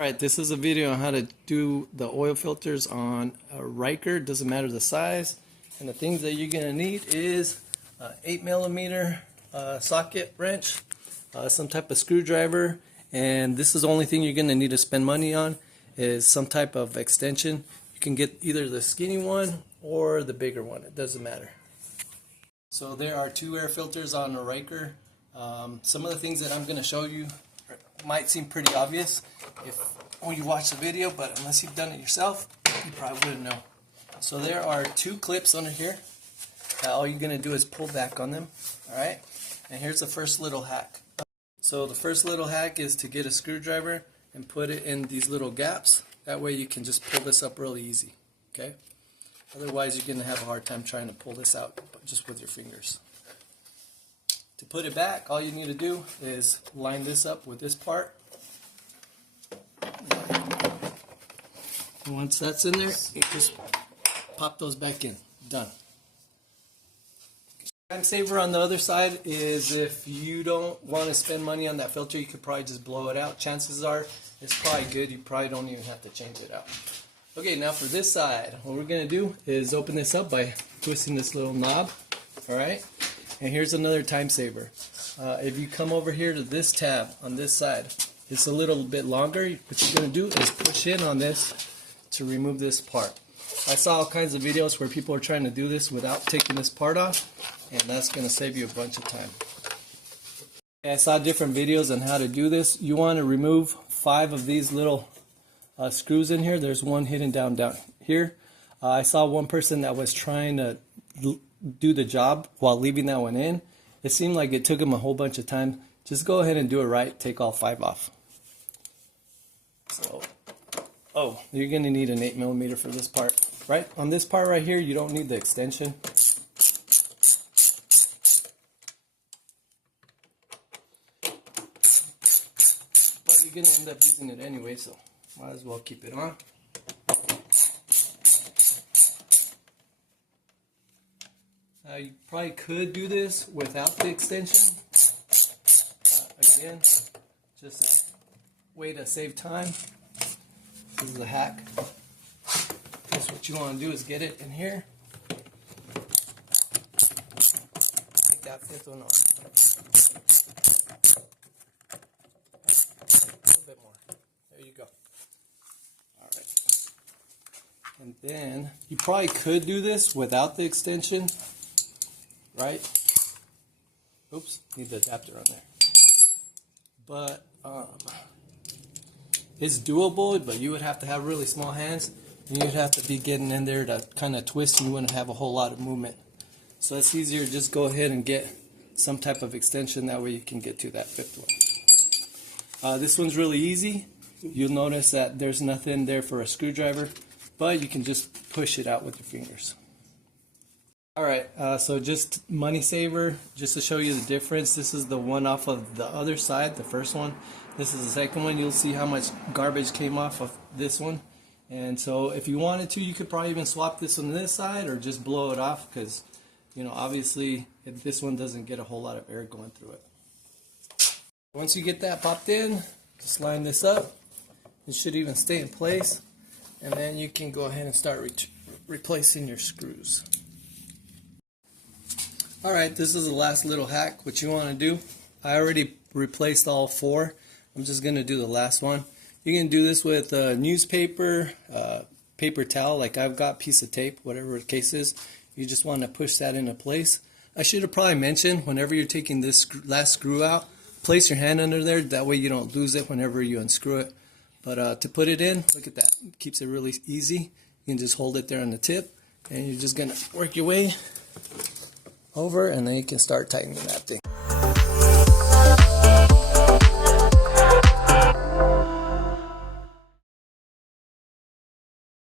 Alright, this is a video on how to do the oil filters on a Ryker. Doesn't matter the size. And the things that you're going to need is 8mm socket wrench, some type of screwdriver, and this is the only thing you're going to need to spend money on is some type of extension. You can get either the skinny one or the bigger one. It doesn't matter. So there are two air filters on a Ryker. Some of the things that I'm going to show you might seem pretty obvious when you watch the video, but unless you've done it yourself, you probably wouldn't know. So there are two clips under here. All you're going to do is pull back on them. Alright, and here's the first little hack. So the first little hack is to get a screwdriver and put it in these little gaps. That way you can just pull this up really easy. Okay? Otherwise you're going to have a hard time trying to pull this out just with your fingers. To put it back, all you need to do is line this up with this part. And once that's in there, you just pop those back in. Done. Time saver on the other side is if you don't want to spend money on that filter, you could probably just blow it out. Chances are it's probably good. You probably don't even have to change it out. Okay, now for this side, what we're going to do is open this up by twisting this little knob. Alright? And here's another time saver. If you come over here to this tab on this side, it's a little bit longer. What you're going to do is push in on this to remove this part. I saw all kinds of videos where people are trying to do this without taking this part off, and that's going to save you a bunch of time. I saw different videos on how to do this. You want to remove 5 of these little screws in here. There's one hidden down here. I saw one person that was trying to do the job while leaving that one in. It seemed like it took him a whole bunch of time. Just go ahead and do it right. Take all 5 off. So, you're going to need an 8mm for this part. Right on this part right here, you don't need the extension. But you're going to end up using it anyway, so might as well keep it on. You probably could do this without the extension. Again, just a way to save time. This is a hack. Just what you want to do is get it in here. Take that 5th one off. A little bit more. There you go. Alright. And then, you probably could do this without the extension. Right? Oops, need the adapter on there. But it's doable, but you would have to have really small hands, and you'd have to be getting in there to kind of twist, and you wouldn't have a whole lot of movement. So it's easier to just go ahead and get some type of extension, that way you can get to that 5th one. This one's really easy. You'll notice that there's nothing there for a screwdriver, but you can just push it out with your fingers. Alright, so just money saver, just to show you the difference. This is the one off of the other side, the first one. This is the second one. You'll see how much garbage came off of this one. And so if you wanted to, you could probably even swap this on this side or just blow it off, because, you know, obviously this one doesn't get a whole lot of air going through it. Once you get that popped in, just line this up. It should even stay in place. And then you can go ahead and start replacing your screws. Alright, this is the last little hack. What you want to do, I already replaced all 4. I'm just going to do the last one. You can do this with newspaper, paper towel, like I've got, piece of tape, whatever the case is. You just want to push that into place. I should have probably mentioned, whenever you're taking this last screw out, place your hand under there. That way you don't lose it whenever you unscrew it. But to put it in, look at that. It keeps it really easy. You can just hold it there on the tip, and you're just going to work your way over, and then you can start tightening that thing.